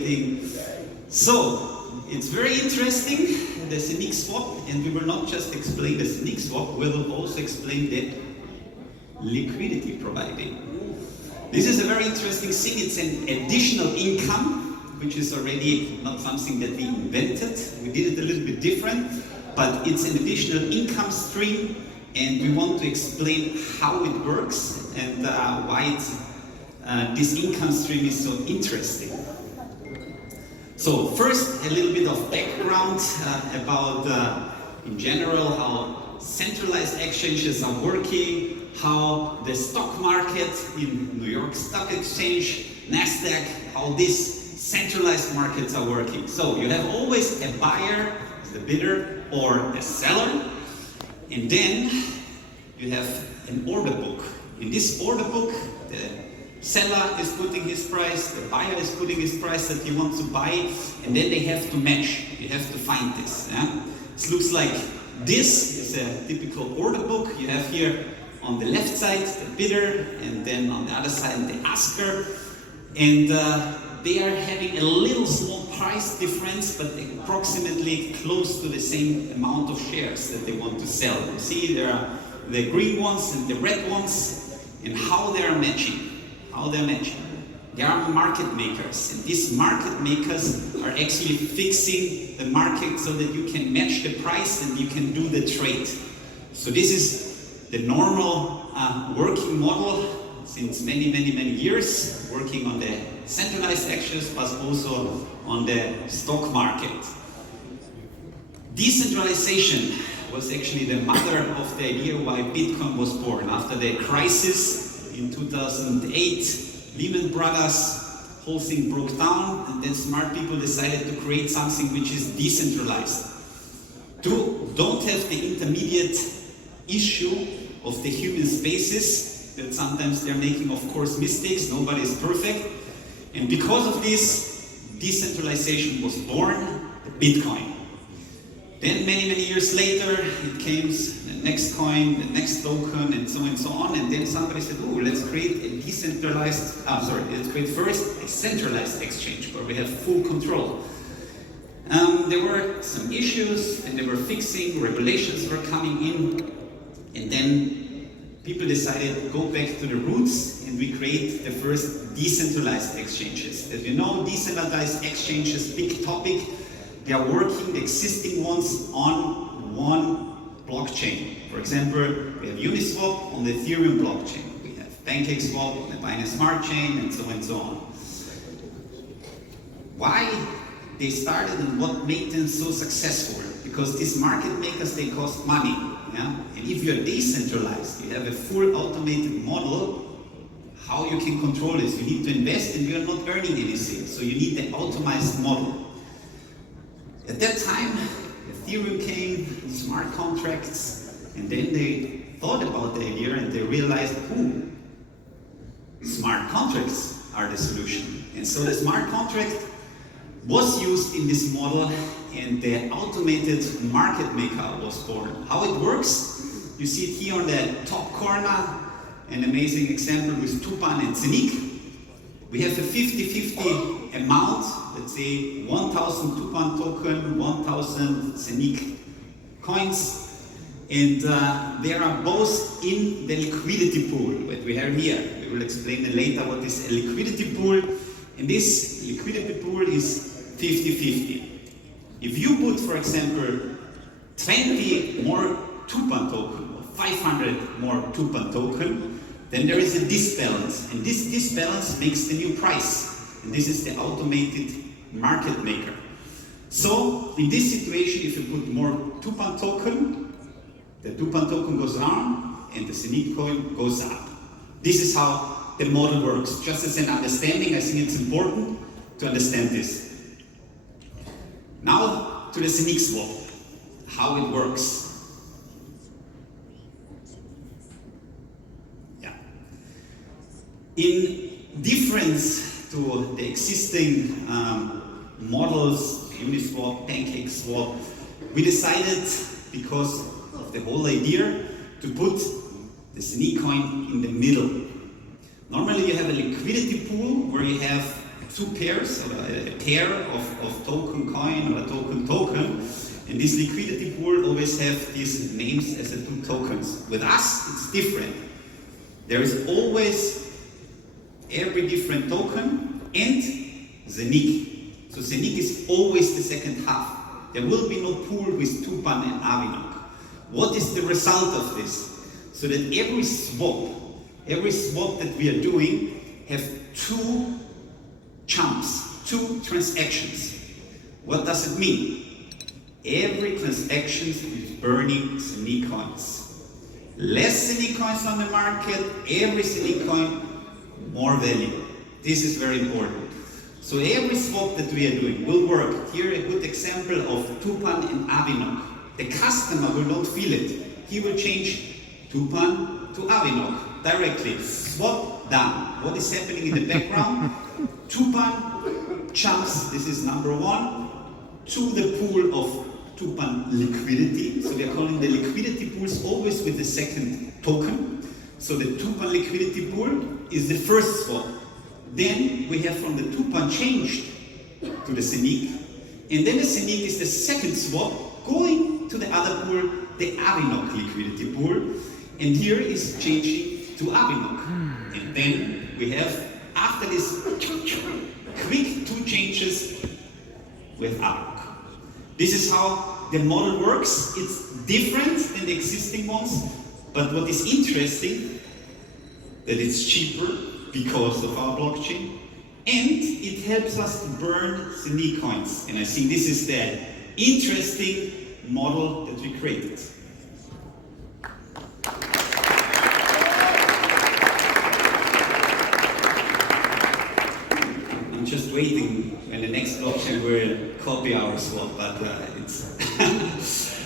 speculating. So it's very interesting, the Zeniq swap, and we will not just explain the Zeniq swap, we will also explain the liquidity providing. This is a very interesting thing. It's an additional income, which is already not something that we invented. We did it a little bit different, but it's an additional income stream, and we want to explain how it works and why this income stream is so interesting. So first, a little bit of background about, in general, how centralized exchanges are working, how the stock market in New York Stock Exchange, Nasdaq, how these centralized markets are working. So you have always a buyer, the bidder, or a seller, and then you have an order book. In this order book, the seller is putting his price, the buyer is putting his price that he wants to buy, and then they have to match. You have to find this. Yeah? This looks like this is a typical order book. You have here on the left side the bidder, and then on the other side the asker, and they are having a little small price difference, but approximately close to the same amount of shares that they want to sell. You see, there are the green ones and the red ones, and how they are matching. They are market makers, and these market makers are actually fixing the market so that you can match the price and you can do the trade. So this is the normal working model since many years, working on the centralized exchanges, but also on the stock market. Decentralization was actually the mother of the idea why Bitcoin was born. After the crisis in 2008, Lehman Brothers, whole thing broke down, and then smart people decided to create something which is decentralized. Don't have the intermediate issue of the human spaces, that sometimes they're making, of course, mistakes, nobody is perfect. And because of this, decentralization was born, the Bitcoin. Then many years later, it came the next coin, the next token, and so on, and then somebody said, oh, let's create a let's create first a centralized exchange where we have full control. There were some issues, and they were fixing, regulations were coming in, and then people decided to go back to the roots, and we create the first decentralized exchanges. As you know, decentralized exchanges, big topic. They are working, the existing ones, on one blockchain. For example, we have Uniswap on the Ethereum blockchain. We have PancakeSwap on the Binance Smart Chain, and so on. Why they started and what made them so successful? Because these market makers, they cost money. Yeah? And if you're decentralized, you have a full automated model, how you can control this. You need to invest, and you're not earning anything. So you need the optimized model. At that time, Ethereum came, smart contracts, and then they thought about the idea and they realized, smart contracts are the solution. And so the smart contract was used in this model, and the automated market maker was born. How it works, you see it here on the top corner, an amazing example with Tupan and Zeniq. We have a 50-50 amount, let's say 1,000 Tupan token, 1,000 Zeniq coins, and they are both in the liquidity pool that we have here. We will explain later what is a liquidity pool, and this liquidity pool is 50-50. If you put, for example, 20 more Tupan token, or 500 more Tupan token, then there is a disbalance, and this disbalance makes the new price, and this is the automated market maker. So in this situation, if you put more Tupan token, the Tupan token goes down and the Zeniq coin goes up. This is how the model works. Just as an understanding, I think it's important to understand this. Now to the Zeniq swap, how it works. In difference to the existing models, Uniswap, PancakeSwap, we decided, because of the whole idea, to put the Zeniq coin in the middle. Normally you have a liquidity pool where you have two pairs, or a pair of token coin or a token, and this liquidity pool always have these names as the two tokens. With us, it's different. There is always every different token and Zeniq. So Zeniq is always the second half. There will be no pool with Tupan and Avinok. What is the result of this? So that every swap that we are doing have two chunks, two transactions. What does it mean? Every transaction is burning Zeniq coins. Less Zeniq coins on the market, every Zeniq coin, more value. This is very important. So every swap that we are doing will work. Here a good example of Tupan and Avinok. The customer will not feel it. He will change Tupan to Avinok directly. Swap done. What is happening in the background? Tupan jumps, this is number one, to the pool of Tupan liquidity. So we are calling the liquidity pools always with the second token. So the Tupan liquidity pool is the first swap. Then we have from the Tupan changed to the Zeniq. And then the Zeniq is the second swap going to the other pool, the Avinok liquidity pool. And here is changing to Avinok. And then we have, after this quick two changes with Avinok. This is how the model works. It's different than the existing ones, but what is interesting, that it's cheaper because of our blockchain, and it helps us to burn Zeniq coins. And I think this is the interesting model that we created. I'm just waiting when the next blockchain will copy our swap, but it's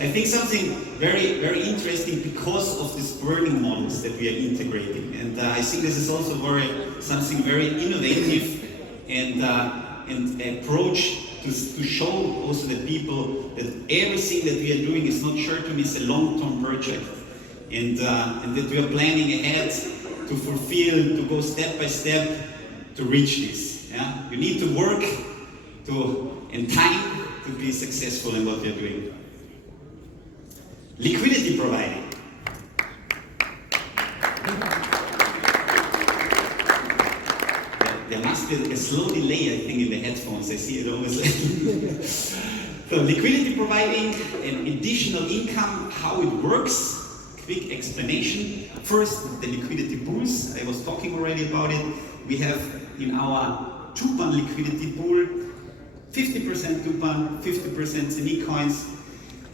I think something very, very interesting because of these burning models that we are integrating. And I think this is also something very innovative and approach to show also the people that everything that we are doing is not short-term, it's a long-term project. And that we are planning ahead to fulfill, to go step by step to reach this. Yeah? You need to work and time to be successful in what you're doing. Liquidity providing. There must be a slow delay, I think, in the headphones. I see it always like So liquidity providing an additional income, how it works. Quick explanation. First, the liquidity pools. I was talking already about it. We have in our Tupan liquidity pool 50% Tupan, 50% Zeniq coins.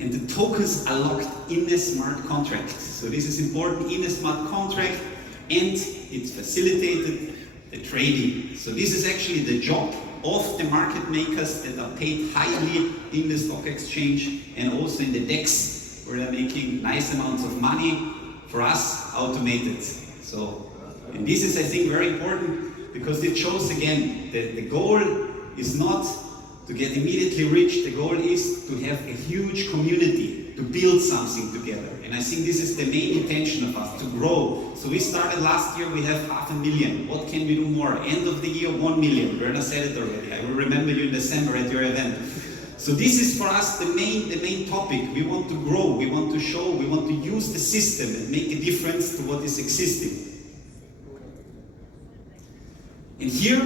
And the tokens are locked in a smart contract. So this is important, in a smart contract, and it's facilitated the trading. So this is actually the job of the market makers that are paid highly in the stock exchange and also in the DEX, where they're making nice amounts of money. For us, automated. So, and this is, I think, very important because it shows again that the goal is not to get immediately rich. The goal is to have a huge community, to build something together. And I think this is the main intention of us, to grow. So we started last year, we have 500,000. What can we do more? End of the year, 1 million. Werner said it already. I will remember you in December at your event. So this is for us the main topic. We want to grow, we want to show, we want to use the system and make a difference to what is existing. And here,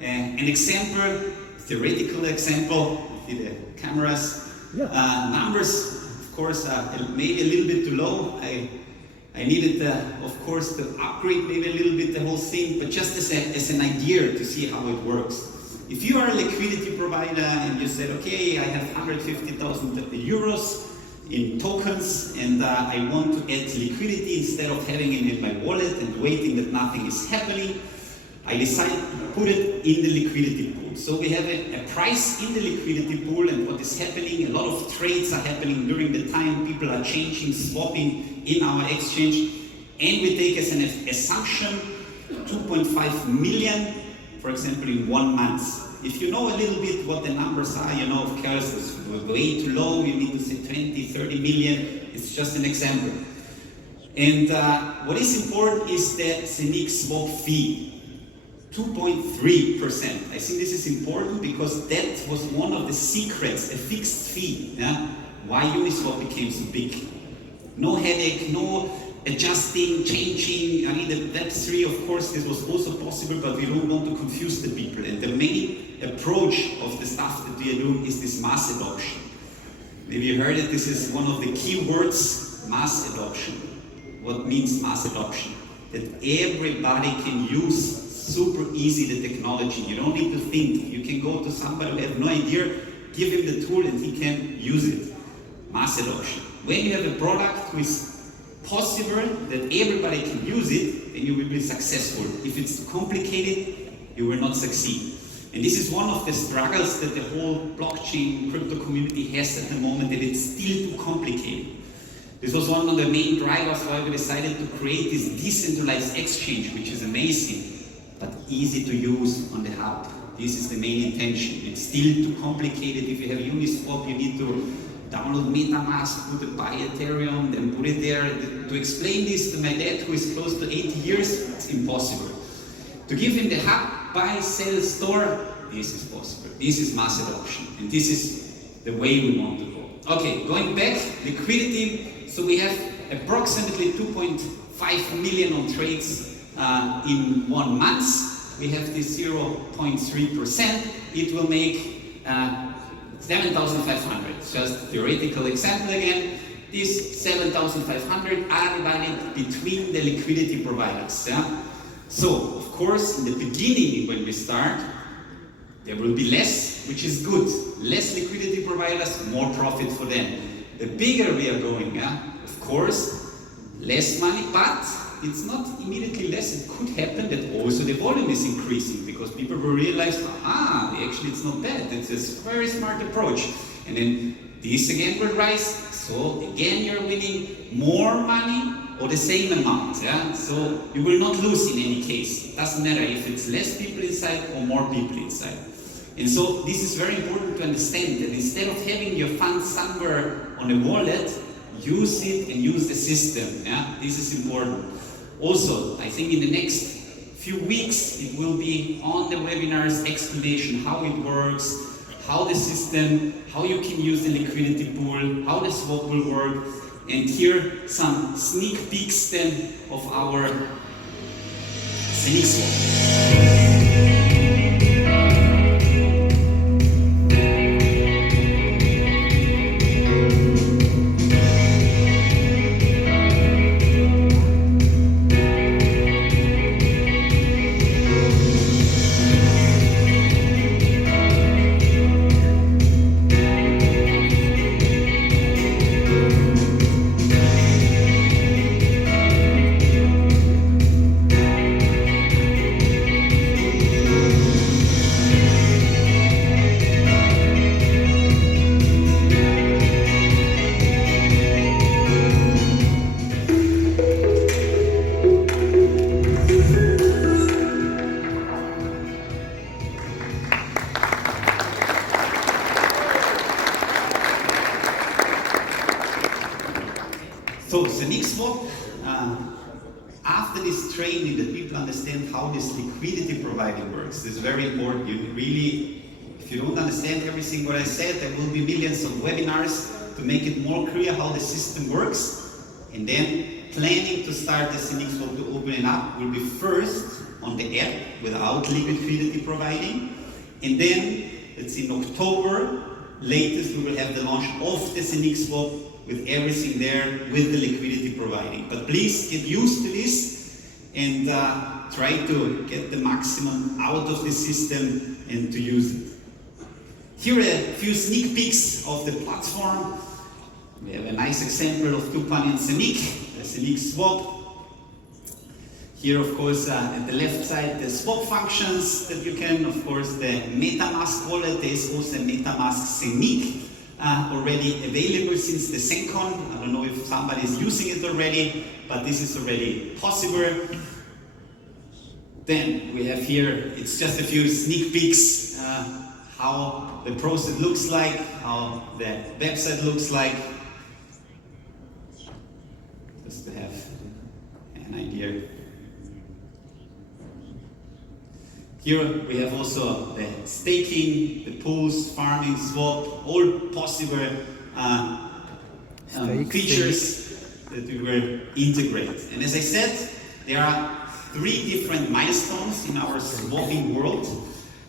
an example, theoretical example, see the cameras. Yeah. Numbers, of course, are maybe a little bit too low. I needed, of course, to upgrade maybe a little bit the whole thing, but just as an idea to see how it works. If you are a liquidity provider and you said, okay, I have 150,000 euros in tokens and I want to add liquidity instead of having it in my wallet and waiting that nothing is happening, I decided to put it in the liquidity pool. So we have a price in the liquidity pool, and what is happening, a lot of trades are happening during the time, people are changing, swapping in our exchange, and we take as an assumption 2.5 million, for example, in 1 month. If you know a little bit what the numbers are, you know, of course, it's way too low, you need to say 20, 30 million, it's just an example. And what is important is the Zeniq swap fee. 2.3%. I think this is important because that was one of the secrets, a fixed fee, yeah? Why Uniswap became so big. No headache, no adjusting, changing. I mean, the Web3, of course, this was also possible, but we don't want to confuse the people. And the main approach of the stuff that we are doing is this mass adoption. Maybe you heard it, this is one of the key words, mass adoption. What means mass adoption? That everybody can use super easy the technology. You don't need to think. You can go to somebody who has no idea, give him the tool and he can use it. Mass adoption. When you have a product which is possible that everybody can use it, then you will be successful. If it's too complicated, you will not succeed. And this is one of the struggles that the whole blockchain crypto community has at the moment, that it's still too complicated. This was one of the main drivers why we decided to create this decentralized exchange, which is amazing, but easy to use on the hub. This is the main intention. It's still too complicated. If you have Uniswap, you need to download MetaMask, put it by Ethereum, then put it there. To explain this to my dad, who is close to 80 years, it's impossible. To give him the hub, buy, sell, store, this is possible. This is mass adoption, and this is the way we want to go. Okay, going back, liquidity. So we have approximately 2.5 million on trades in 1 month. We have this 0.3%. It will make 7,500. Just theoretical example again. These 7,500 are divided between the liquidity providers. Yeah? So, of course, in the beginning when we start, there will be less, which is good. Less liquidity providers, more profit for them. The bigger we are going, of course, less money, but it's not immediately less. It could happen that also the volume is increasing because people will realize, actually it's not bad. It's a very smart approach. And then this again will rise. So again, you're winning more money or the same amount. Yeah? So you will not lose in any case. It doesn't matter if it's less people inside or more people inside. And so this is very important to understand that instead of having your funds somewhere on a wallet, use it and use the system. Yeah? This is important. Also, I think in the next few weeks, it will be on the webinars explanation how it works, how the system, how you can use the liquidity pool, how the swap will work, and here some sneak peeks then of our Zeniq swap. So Zeniq swap, after this training that people understand how this liquidity providing works, this is very important. You really, if you don't understand everything what I said, there will be millions of webinars to make it more clear how the system works. And then planning to start the Zeniq swap to open it up will be first on the app without liquidity providing. And then, it's in October, latest we will have the launch of the Zeniq swap with everything there, with the liquidity providing. But please get used to this and try to get the maximum out of the system and to use it. Here are a few sneak peeks of the platform. We have a nice example of Tupan and Zeniq, the Zeniq swap. Here, of course, at the left side, the swap functions that you can, of course, the MetaMask wallet. There is also a MetaMask Zeniq. Already available since the SenCon. I don't know if somebody is using it already, but this is already possible. Then we have here, it's just a few sneak peeks, how the process looks like, how the website looks like, just to have an idea. Here we have also the staking, the pools, farming, swap, all possible features that we will integrate. And as I said, there are 3 different milestones in our swapping world.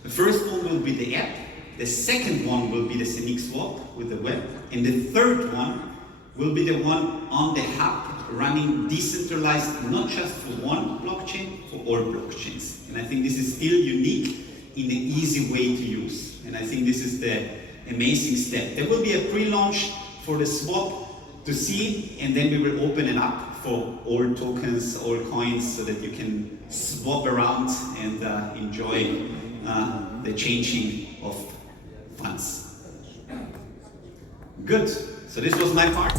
The first one will be the app, the second one will be the Zeniq swap with the web, and the third one will be the one on the hub running decentralized, not just for one blockchain, for all blockchains. And I think this is still unique in an easy way to use. And I think this is the amazing step. There will be a pre-launch for the swap to see, and then we will open it up for all tokens, all coins, so that you can swap around and enjoy the changing of funds. Good. So this was my part.